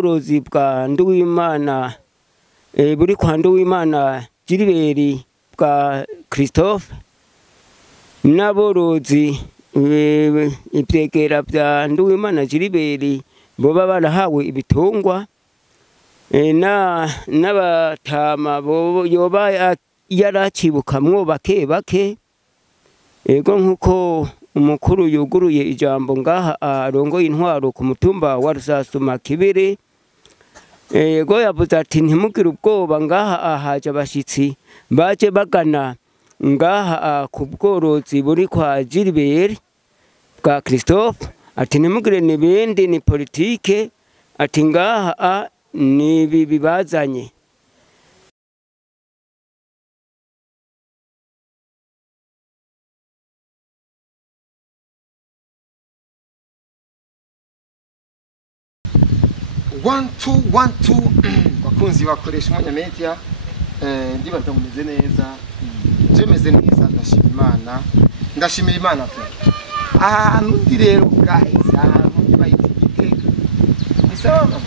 Uburozi bwa Nduwimana buri kwa Nduwimana Gilbert bwa Christophe n'aborozi ibyegera bya Nduwimana Gilbert boba barahawe ibitungwa n'abatama bo yoba yaracibukamwo bake bake ego nkuko umukuru yuguruye ijambo ngaha arongoye intwaro ku mutumba wa Rusasuma Kibere ego yavuze ati ntimugire ubwoba ngaha haje abashitsi baje bagana ngaha ku bworozi buri kwa Gilbert bwa Christophe ati ntimugire nibindi ni politike ati ngaha ni bibazanye One two bakunzi bakoresha umwanya media ndibaza mumeze neza jemeze neza ndashimira Imana pe ahantu ndi rero guys ahantu bayita Gitega isaba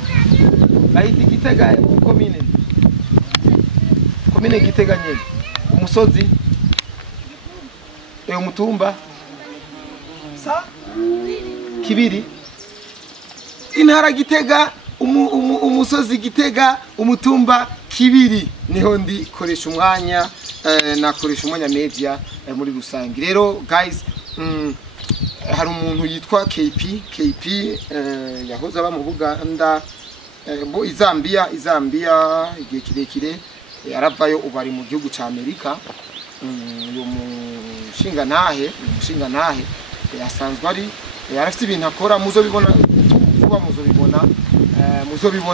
bayita Gitega komine Gitega nyene umusozi umutumba sa Kibiri intara Gitega umusozi Gitega umutumba Kibiri niho ndi koresha umwanya nakoresha umwanya media muri rusangi rero guys hari umuntu yitwa KP yahoze aba mu Buganda bo Zambia igihe kirekire yaravayo ubari mu gihugu ca Amerika uyu mushinga ntahe yasanzwe ari yarafite ibintu akora muzobibona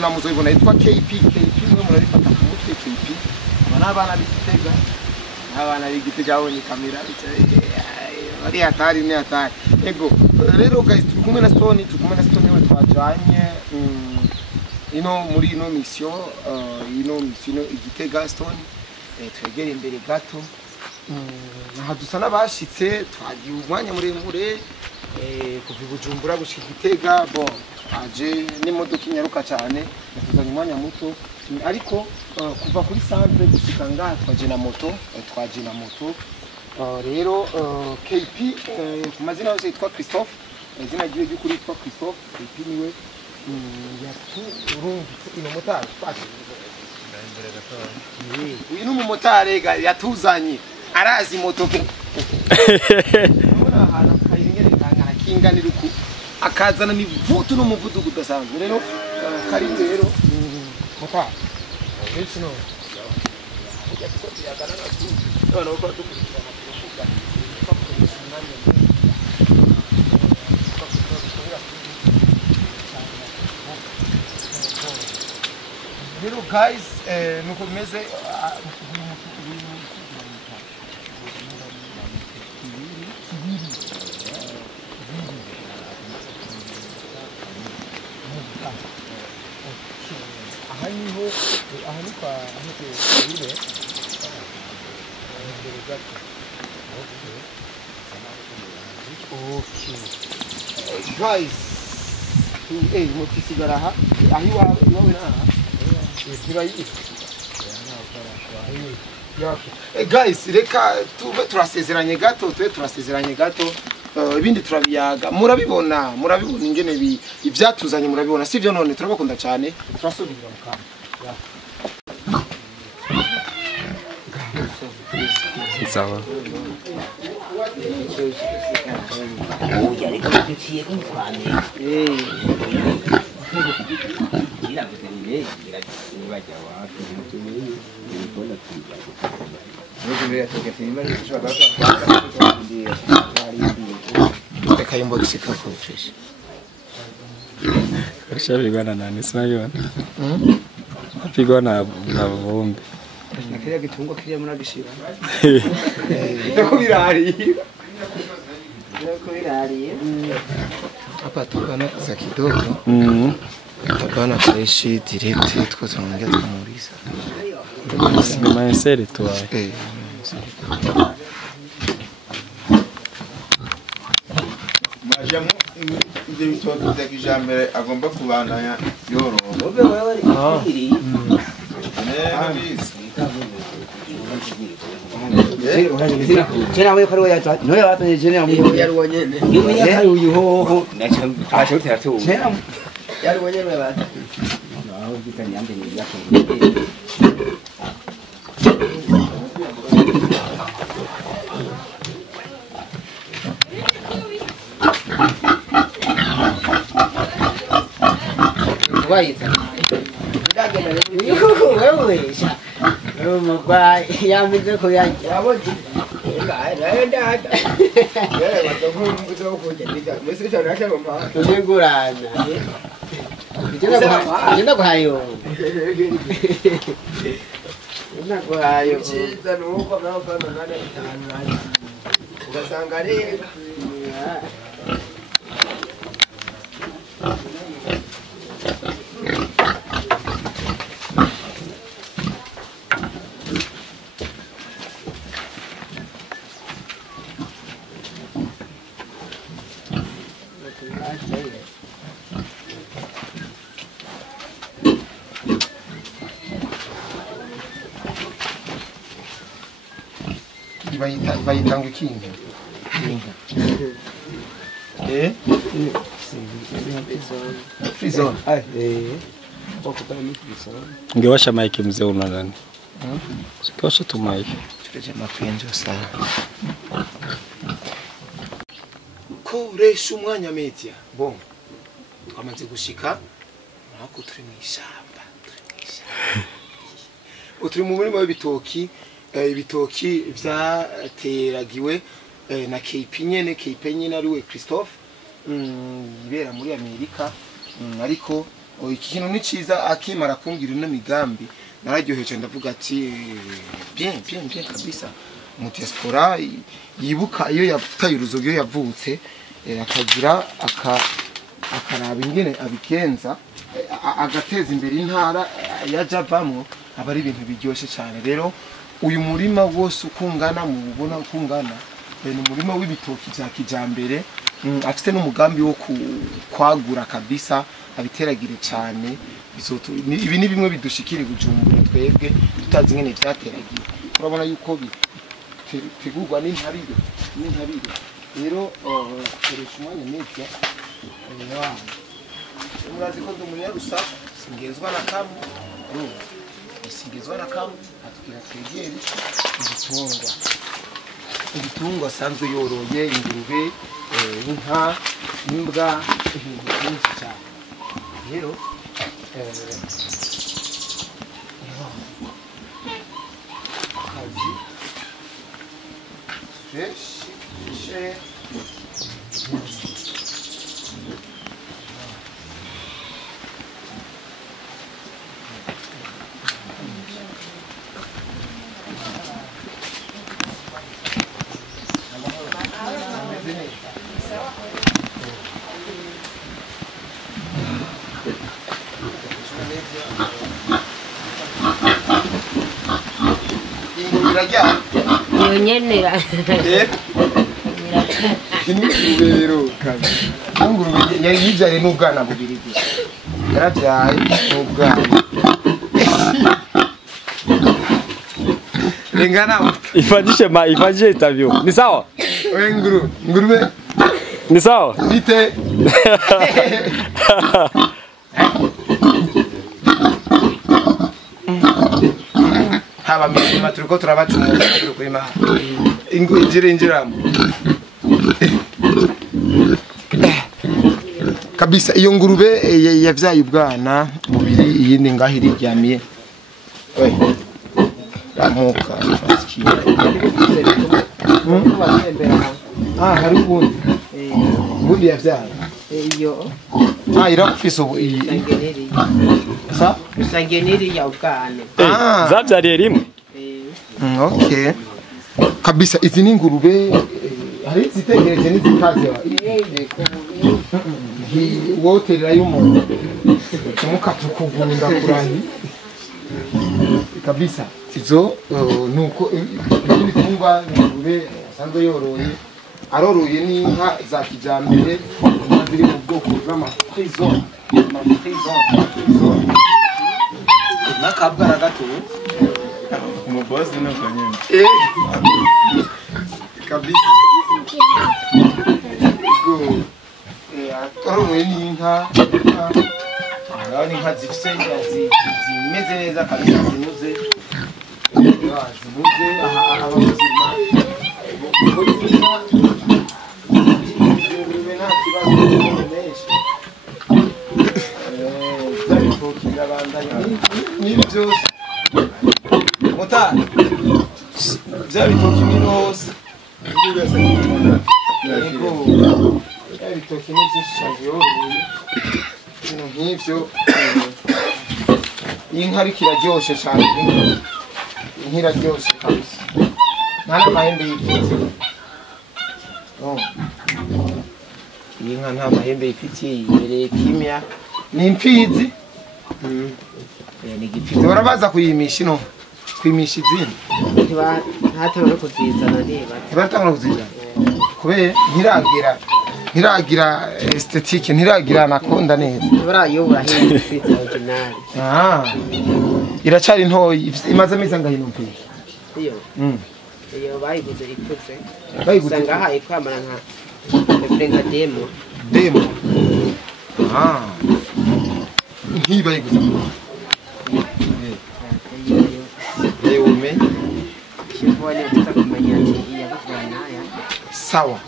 muzobibona yitwa KP mwe murabifata ku mutwe KP abana b'Igitega aho ni kamera bari hatari ego rero guys turi kumwe na Stone we twajanye muri ino mission Igitega Stone twegera imbere gato dusa n'abashitse twagiye umwanya muremure kuva Bujumbura gushika Igitega bon aje n'imodoka inyaruka cyane natuzanye umwanya muto ariko kuva kuri centre gushika ngaha twaje na moto rero KP ku mazina yose yitwa Christophe izina ryiwe ry'ukuri yitwa Christophe KP niwe yaturungitse ino motari uyu n'umumotari yatuzanye arazi moto ubona ahantu kayirengerana hakinganira uku akazana mivutu n'umuvuduko udasanzwe rero kari rero mota benshi no rero guys nuko bimeze guys mukisigara aha iwawe naha guys reka tube turasezeranye gato ibindi turabiyaga murabibona ingene ivyatuzanye murabibona sivyo none turabakunda cyane turasubira mu kanya sawa Kashabigana nani sinayona apigana na vumbi nakiriya gitungwa kiriya muragishira ndako birari hapa tukana za kidogo tabana freshi direct tukazaongea tukamuuliza ni maenseri tu majamo ibitoki bya kijambere agomba kubandanya yorora. Jena we kariwe yaza. No ya batanye jena mu yari wonyene. Yari uyu hoho. Nacho acho tatu. Jena yari wonyene bata. Naho gitanye ande ni yako. Waita. Wewe sha. Mugwai yamize ko yaboje. Ndaenda. Yeye watovuga kuja ndika. Mwese cyane akampa. Tugurana. Igenda kuhayo. Igenda kuhayo. Chiza nuko naho kana nane itanu. Ugasanga ari bayitanga ikinga. Free zone. Ungewasha mic mzee una nani? Usikiwasha tu mic. Tukeje mapenzi sana. Koresha umwanya media. Bon. Twamaze gushika. Nako turi mu ishamba. Uturi mu murima w'ibitoki. Ibitoki vyateragiwe na KP nyene ariwe Christophe ibera muri Amerika ariko iki kintu ni ciza akimara kungira ino migambi nararyoheje ndavuga ati bien kabisa mu diaspora yibuka iyo yataye uruzogo iyo yavutse akagira akaraba ingene abikenza agateza imbere intara yajavamwo aba ari ibintu biryoshe cyane rero uyu murima wose ukungana mu bubona ukungana ni umurima w'ibitoki bya kijambere afite n'umugambi wo kwagura kabisa abiteragire cyane ibi ni bimwe bidushikira Bujumbura twebwe tutazi ngene byateragiye urabona yuko bitegurwa n'intabire rero koresha umwanya media murazi ko ndumuyarusa singezwa na kamwe singezwa na kamwe atubwira twegere ibitungwa asanzwe yoroye ingurube inka imbwa ibintu byinshi cyane rero kazi fresh Nyonyenera. Ingurube kandi. Ingurube yayijaye n'ubwana bubiri gusa. Yarabyaye n'ubwana. Lingana. Ifanyishe interview. Ni sawa? Wewe ngurube. Ni sawa? Bite. Haba mishima turiko turabacumuza turiko ima injiramo kabisa iyo ngurube yavyaye ubwana bubiri iyindi ngaho iriryamiye amuka hari ubundi yavyaye Iyo. Irafise ubu Usangeneri ya ubwana. Zabyariye rimwe. Okay. Kabisa izi ni ingurube hari zitegereje n'izikaze woterera y'umuntu kimuka tukuvunda kurahi kabisa izo nuko ibitungwa ingurube asanzwe yoroye aroroye n'inka za kijambere biri mu bwoko bw'amafrizone n'akabwara gato umubosi nako nyine kabisa go atorowe n'inka n'inka zifise zimeze neza kabisa zinuze abazima nta kibazo menshi n'ibi byose mutari bya bitoki n'inose yego bya bitoki ni byinshi cyane yoroye ibintu nk'ibyo inka ariko iraryoshe cyane inka iraryoshe kabisa nta n'amahembe yifite iyi nka nta mahembe yifitiye yibereye kimya ni imfizi ni igipfizi barabaza kuyimisha ino kwimisha izindi ntatangura kuzizana niba ntibatangura kuzizana kubera ntiragira estetike ntiragira anakonda neza barayobora hino ifite original iracari ntoyi imaze amezi angahe ino mfizi iyo bayiguze ikuze bayiguze usanga haye kwamara nka demo ntibayiguze yeume kivone utakumenya iyagutwanaya sawa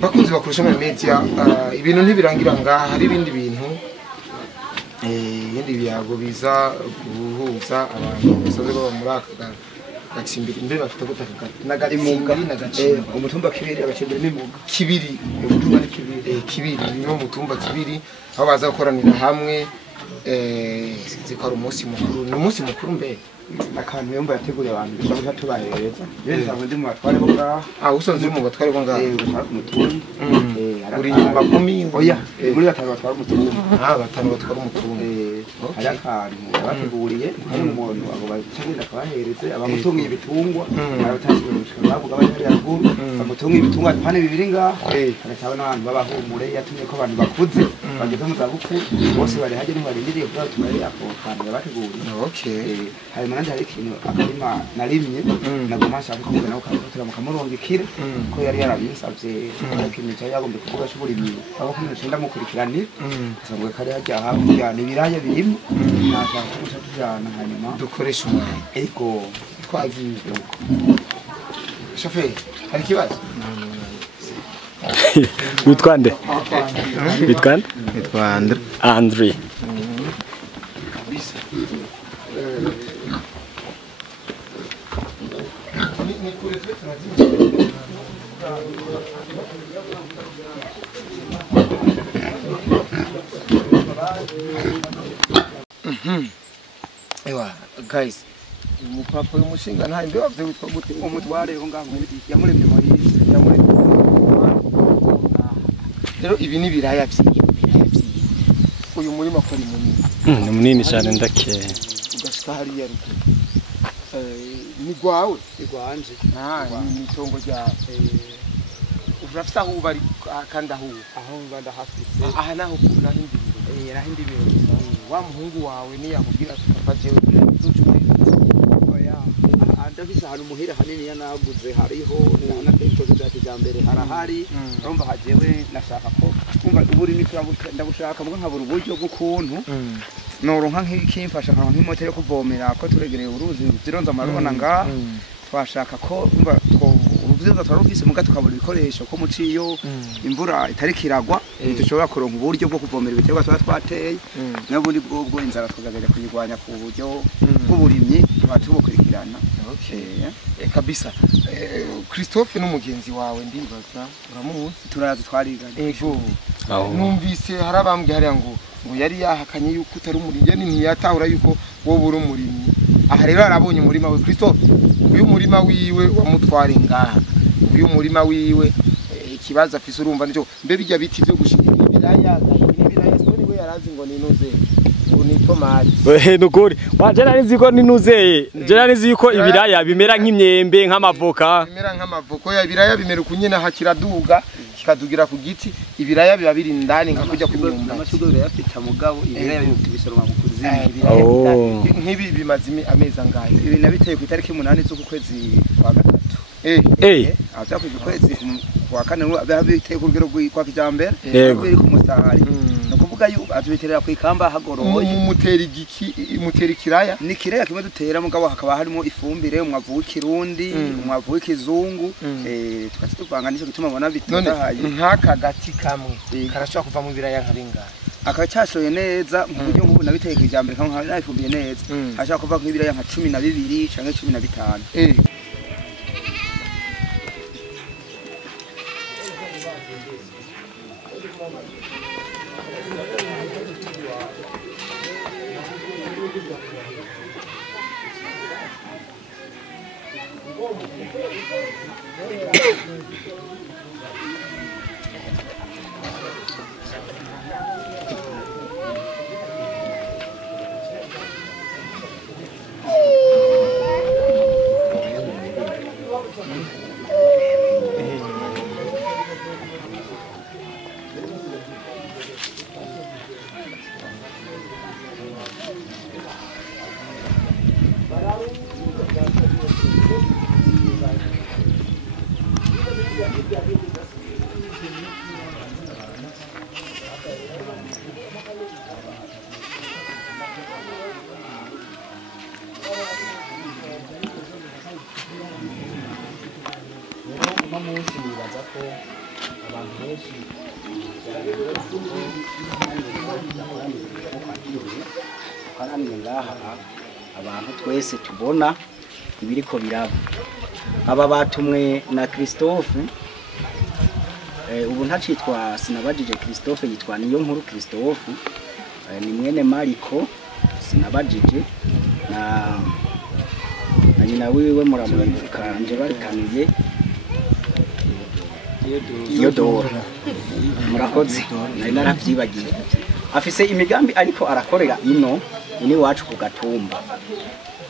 bakunzi bakurusha mu media ibintu ntibirangira ngaha hari ibindi bintu ibindi biyago biza guhuza abantu basanzwe baba muri aka gacimbiri imbere bafite gutaka nagatsimbiri nagacimbiri umutumba kibiri agacimbiri n'imuga kibiri umutumba ni kibiri no mutumba kibiri aho baza gukoranira hamwe zikora umunsi mukuru ni umunsi mukuru mbere akantu yomba yateguriye abantu bishobora tubahereza yeze abo ndi mu batware bo ngaha usonze uri mu batware bo ngaha gutwara ku mutumba uri nyumba kumi oya muri batanu batwara umutumba batanu batwara umutumba hari akantu bateguriye hari umuntu abo bagenda kabahereze abamutungiye ibitungwa arabatangiye gushika bavuga bari haruguru bamutungiye ibitungwa pane bibiri ngaha haracyaba n'abantu babahumure yatumye ko abantu bakuze bageze mu zabukuru bose bari haje ntibarindiriye kuba tubari ako kantu bateguriye harimo nandi hari ikintu akarima narimye nagoma nshaka kuvuga nawe kavutura mu kamurungikire ko yari yarabinsavye ikintu cyari yagombe kuvuga cy'uburimyi aho kumwe cyenda mukurikirane asangwe kari hajya hakurya n'ibiraya birimo nashaka kumushakirana hanyuma dukoresha umwana ego twagiye shoferi hari kibazo Witwande? Witwande? Witwande Andre. Ewa guys umupapa umushinga nta imbe bavye witwa gute umutware ho ngaho yamuremye muri yamuremye rero ibi ni biraya vyiwe uyu murima ko ari munini Ni munini cyane ndakeye. ugashika hariya ruguru ni gwawe igwanje ni itongo ryawe urafise aho bari kandi aho banda hafise aha naho nahindibiro yarahindibiro wa muhungu wawe ni yakubwira papa jewe nzucure oya ndafise ahantu muhira hanini yanaguze hariho na kenshi za kijambere harahari urumva hajewe nashaka ko umva uburimi ndabushaka mbwo nkabura uburyo bw'ukuntu noronka nk'ikimfasha nkaronka nk'imoto yo kuvomera ko turegereye uruzi zironza amarubona nga twashaka ko umva uruvyiza twarufise muga tukabura ibikoresho ko muciyo imvura itari kiragwa dushobora kuronka uburyo bwo kuvomera ibiterwa twateye n'ubundi bwo inzara twagagerera kuyigwanya ku buryo bw'uburimyi twatubukurikirana kabisa Christophe n'umugenzi wawe ndibaza uramuzi turazi twariganye ego numvise harabambwe hariya ngo yari yahakanye yuko utari umurimyi ntiyatahura yuko wowe uri umurimyi aha rero arabonye umurima we Christophe uyu murima wiwe wamutware ngaha uyu murima wiwe ikibazo afise urumva nico mbe bijya biti byo gushika ibiraya story we yarazi ngo ninoze ni tomate Nukuri wanje narizi ko ninuzeye je narizi yuko ibiraya bimera nk'imyembe nk'amavoka bimera nk'amavoka ya ibiraya bimera kunyene hakiraduga kikadugira ku giti ibiraya biba biri ndani nka kujya kw'imyumbati amashugwe birayafita mugabo ibiraya bisoroma mu kuzimu nk'ibi bimaze amezi angahe ibi nabiteye ku itariki 8 z'ukwezi kwa gatatu aza ku kwezi kwa kane biteye ku rugero kwa kijambere biri ku musahari no kuvuga yuko atubiterera ku ikamba hagoroye mutera igiki mutera ikiraya ni kiraya kimwe dutera mugabo hakaba harimo ifumbire umwavu w'ikirundi umwavu w'ikizungu tukasi tuvanga nico gituma bona bitotahaye nk'aka gati kamwe karashobora kuva mu biraya nka bingahe akacyashoye neza mu buryo nk'ubu nabiteye ku kijambere kamwe nabifumbiye neza hashaka kuva nk'ibiraya nka 12 canke 15 munsi nibaza ko abantu benshi twarangiye ngaha abantu twese tubona ibiriko biraba aba batumwe na Christophe ubu ntacitwa Sinabajije Christophe yitwa Niyo Nkuru Christophe ni mwene Mariko Sinabajije na nyina wiwe muramukanje barikaniye Yodora murakoze nari naravyibagiye afise imigambi ariko arakorera ini wacu ku Gatumba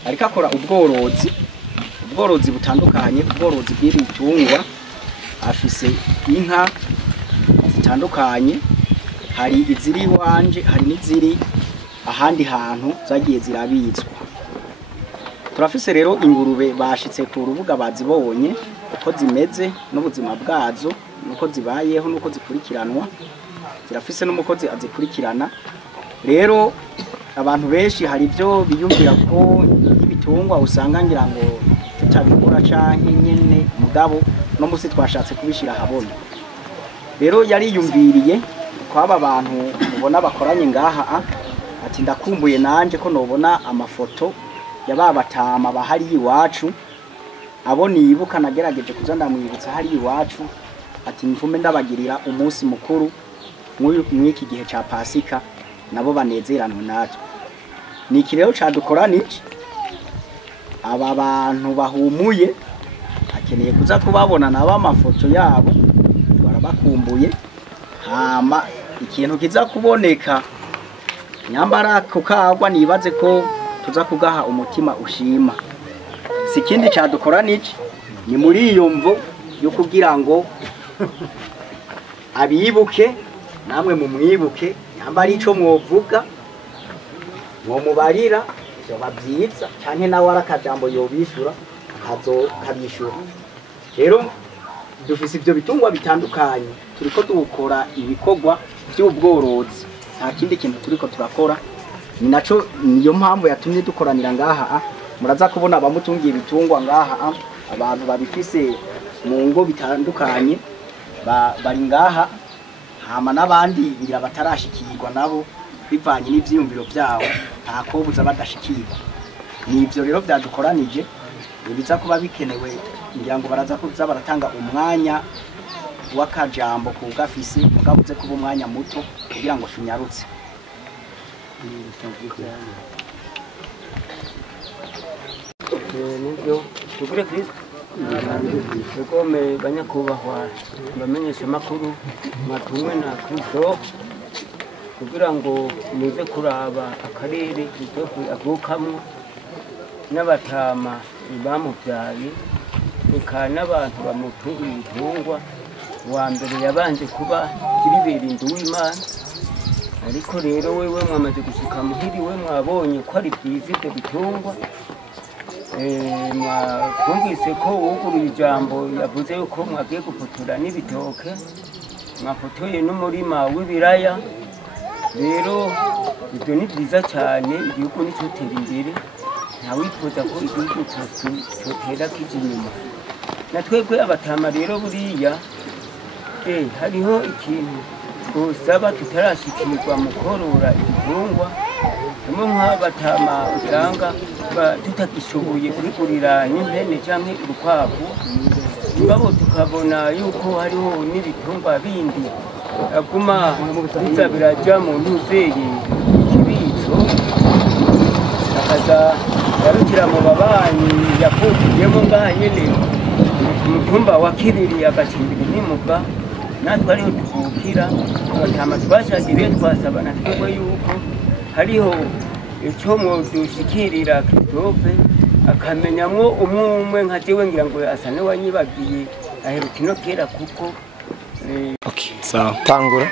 ariko akora ubworozi butandukanye ubworozi bw'ibitungwa afise inka zitandukanye hari iziri wanje hari n'iziri ahandi hantu zagiye zirabitswa turafise rero ingurube bashitse ku rubuga bazibonye uko zimeze n'ubuzima bwazo nuko zibayeho nuko zikurikiranwa zirafise n'umukozi azikurikirana rero abantu benshi hari byo biyumvira ko ibitungwa usanga ngira ngo tutabikora canke nyene mugabo no musi twashatse kubishira habona rero yari yumviriye kwaba abantu ubona bakoranye ngaha ati ndakumbuye nanje ko nobona amafoto yababatama bahari iwacu abo nibuka nagerageje kuza ndamwibutsa hari iwacu ati mvume ndabagirira umunsi mukuru mwiki gihe ca Pasika nabo banezeranwe natwe niki rero cadukora niki aba bantu bahumuye akeneye kuza kubabona nabo amafoto yabo barabakumbuye hama ikintu kiza kuboneka nyambara kukagwa nibaze ko tuza kugaha umutima ushima sikindi cadukora niki ni muri iyo mvo yo kugira ngo abibuke namwe mu mwibuke nyambara ico mwovuga mubarira cyo babyiza cyane nawe arakajambo yobishura kabishura rero dufise ibyo bitungwa bitandukanye turiko dukora ibikogwa by'ubworozi nta kindi kintu turiko turakora ni naco niyo mpamvu yatumye dukoranira ngaha muraza kubona abamutungiye ibitungwa ngaha abantu babifise mu ngo bitandukanye bari ngaha hama n'abandi ngira batarashikirwa nabo bivanye n'ivyiyumviro byabo nta kobuza badashikirwa nivyo rero byadukoranije biza kuba bikenewe ngira ngo baraza kuza baratanga umwanya w'akajambo ku gafise mugabuze kuba umwanya muto kugira ngo shunyarutse nibyo tugure Kristo Tugome banyakubahwa bamenyesha makuru matumwe na Kristo kugira ngo muze kuraba akarere Kristo avukamwo n'abatama bamuvyaye eka n'abantu bamutunga ibitungwa wa mbere yabanje kuba Jiriberi Nduwimana, ariko rero wewe mwamaze gushika muhiriwe mwabonye ko ari byiza ibyo bitungwa. Mwumvise ko wuguruye ijambo yavuze yuko mwagiye gufotora n'ibitoke, mwafotoye n'umurima w'ibiraya. Rero ibyo ni byiza cyane, igihugu nicyo tera imbere, ntawifuza ko igihugu cyotera kija inyuma. Na twebwe abatama rero buriya hariho ikintu twosaba tutarashikirwa mu korora igitungwa. Hamwe nk'abatama usanga tutagishoboye kurigurira n'impene cyangwa urukwavu, mugabo tukabona yuko hariho n'ibitungwa bindi aguma biza biraja mu ntuzeye ikibitso, akaza yarukira mu babanyi yakuvuyemo ngaha nyene umutumba wa Kiriri agacimbira n'imuga. Natwe ariho tuvukira abatama twashagiriye twasaba na twebwe yuko hariho icyo mwodushikirira Christophe akamenyamwo umwe nka jewe ngira ngo asa n'uwanyibagiye aheruka ino kera kuko sawa tangura.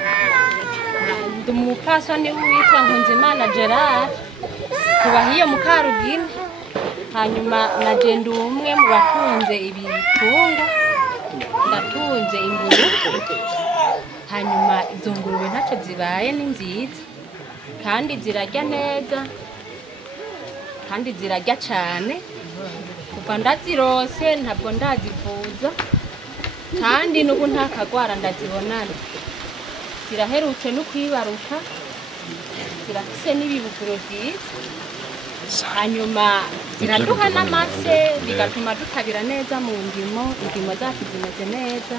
Ndi umupfasoni witwa Nkunzimana Gerard, tubahiye mu Karugina. Hanyuma naje ndi umwe mu batunze ibitungwa, ndatunze ingurube. Hanyuma izo ngurube ntacyo zibaye, ni nziza kandi zirarya neza kandi zirarya cyane. Kuva ndazirose ntabwo ndazivuza, kandi n'ubu nta kagwara ndazibonana. Ziraherutse no kwibaruka, zirafise n'ibibuguro byiza. Hanyuma ziraduha n'amase, bigatuma dutabira neza mu indimo zacu zimeze neza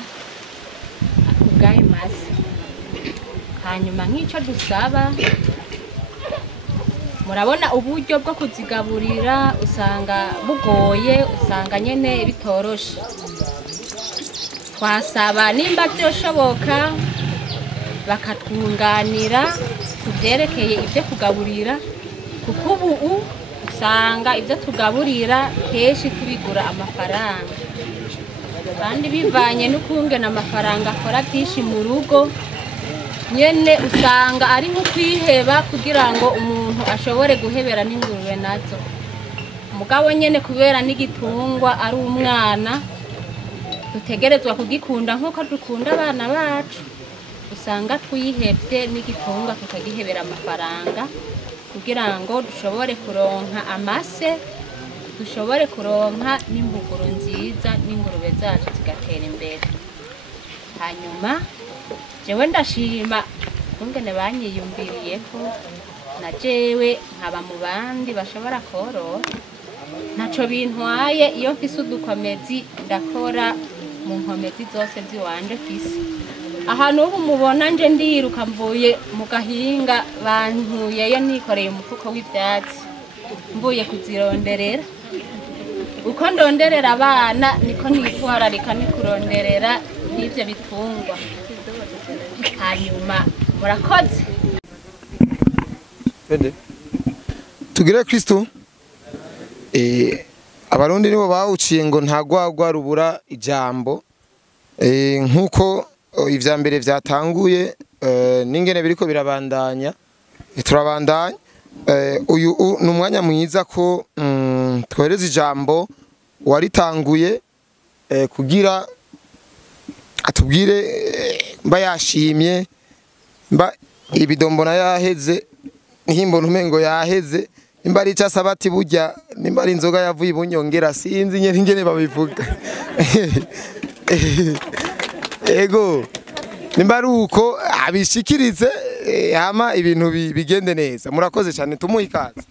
kubw'ayo mase. Hanyuma nk'icyo dusaba, murabona uburyo bwo kuzigaburira usanga bugoye, usanga nyene bitoroshe. Twasaba nimba byoshoboka bakatwunganira kubyerekeye ibyo kugaburira, kuko ubu usanga ibyo tugaburira kenshi tubigura amafaranga, kandi bivanye n'ukungena amafaranga akora byinshi mu rugo nyene usanga ari nko kwiheba kugira ngo umuntu ashobore guhebera n'ingurube nazo. Mugabo nyene kubera n'igitungwa ari umwana, dutegerezwa kugikunda nk'uko dukunda abana bacu, usanga twihebye n'igitungwa tukagihebera amafaranga kugira ngo dushobore kuronka amase, dushobore kuronka n'imbuguro nziza, n'ingurube zacu zigatera imbere. Hanyuma jewe ndashima kungene banyiyumviriye ko na jewe nkaba mu bandi bashobora korora, ntaco bintwaye iyo mfise udukomezi ndakora mu nkomezi zose ziwanje fise. Ahantu ubu mubona nje ndiruka mvuye mu gahinga, bantuyeyo nikoreye umufuko w'ivyatsi mvuye kuzironderera. Uko ndonderera abana niko nitwararika ni kuronderera n'ivyo bitungwa. Hanyuma murakoze. Tugire Kristo. Abarundi nibo bawuciye ngo ntagwagwa rubura ijambo. Nkuko ivya mbere vyatanguye n'ingene biriko birabandanya, turabandanya. Uyu numwanya mwiza ko twereza ijambo waritanguye kugira atubwire mba yashimye, mba ibidombona yaheze, ntimbona umengo yaheze, nimba ari cyasaba ati burya, nimba ari inzoga yavuye ibunyongera, sinzi ngene babivuga. Ego nimba ari uko abishikirize hama ibintu bigende neza. Murakoze cyane, tumuha ikaze.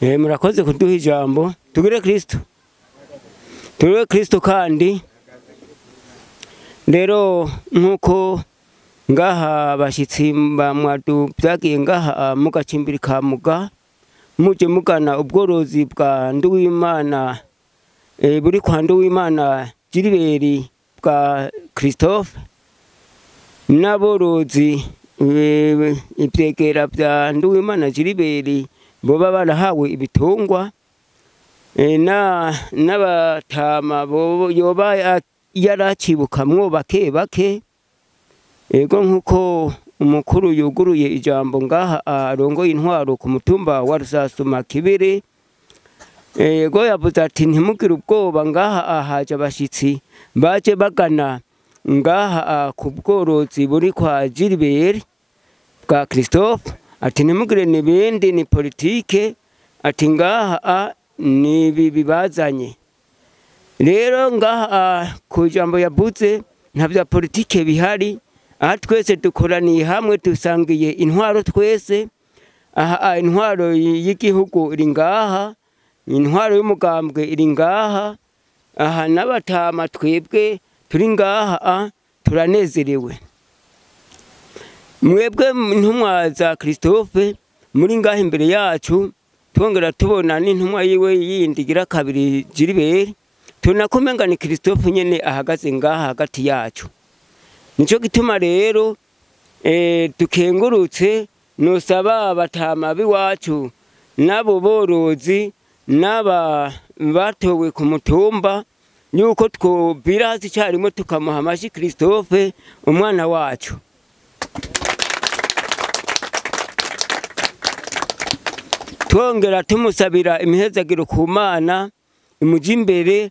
Murakoze kuduha ijambo. Tugire Kristo. Tugire Kristo kandi rero nkuko ngaha bashitsi bamwadu byagiye ngaha mugacimbiri ka muga, muje mugana ubworozi bwa Nduwimana, buri kwa Nduwimana Jiriberi bwa Christophe, n'aborozi ibyegera bya Nduwimana Jiriberi boba barahawe ibitungwa, n'abatama yoba yaracibukamwo bake bake. Ego nk'uko umukuru yuguruye ijambo ngaha arongoye intwaro ku mutumba wa Rusasuma Kibiri, ego yavuze ati ntimugire ubwoba, ngaha haje abashitsi baje bagana ngaha ku bworozi buri kwa Gilbert bwa Christophe, ati ntimugire n'ibindi ni politike, ati ngaha ni bibazanye. Rero ngaha ku jambo yavuze nta bya politike bihari, aha twese dukoraniye hamwe dusangiye intwaro twese. Aha intwaro y'igihugu iri ngaha, intwaro y'umugambwe iri ngaha, aha n'abatama twebwe turi ngaha turanezerewe. Mwebwe intumwa za Christophe muri ngaha imbere yacu, twongera tubona n'intumwa yiwe yindi gira kabiri Gilbert, tunakumenga ni Christophe nyene ahagaze ngaha hagati yacu. Nico gituma rero dukengurutse nosaba abatama biwacu nabo borozi n'aba batowe ku mutumba yuko twobira hasi cyarimo tukamuha amashi Christophe umwana wacu. Twongera tumusabira imihezagiro ku Mana imuji imbere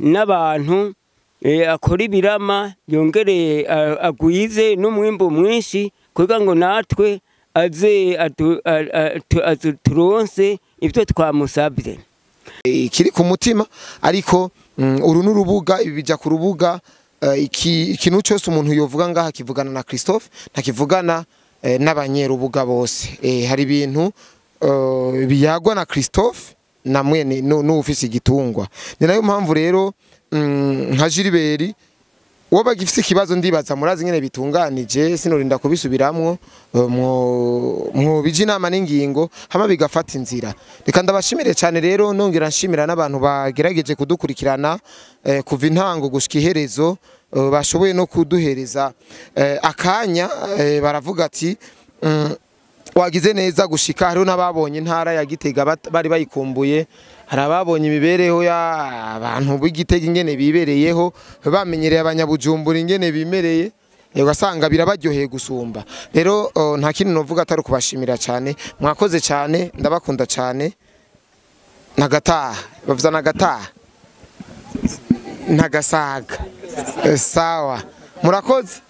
n'abantu, akora ibirama yongere agwize n'umwimbo mwinshi kugira ngo natwe aze turonse ibyo twamusabye. Ikiri ku mutima ariko uru n'urubuga, ibi bija ku rubuga, ikintu cyose umuntu yovuga ngaha kivugana na Christophe, ntakivugana n'abanyerubuga bose. Hari ibintu biyagwa na Christophe na mwene n'ufise igitungwa. Ni nayo mpamvu rero nka Gilbert woba gifise ikibazo ndibaza murazi nyene bitunganije, sinorinda kubisubiramwo, mwo bije inama n'ingingo hama bigafata inzira. Reka ndabashimire cyane rero, nongera nshimira n'abantu bagerageje kudukurikirana kuva intango gushika iherezo, bashoboye no kuduhereza akanya, baravuga ati wagize neza gushika. Hariho n'ababonye intara ya Gitega bari bayikumbuye, hari ababonye imibereho y'abantu b'Igitega ingene bibereyeho, bamenyereye abanyabujumbura ingene bimereye, ugasanga birabaryoheye gusumba. Rero nta kintu novuga atari kubashimira cyane, mwakoze cyane, ndabakunda cyane. Nagataha bavuza nagataha ntagasaga sawa, murakoze.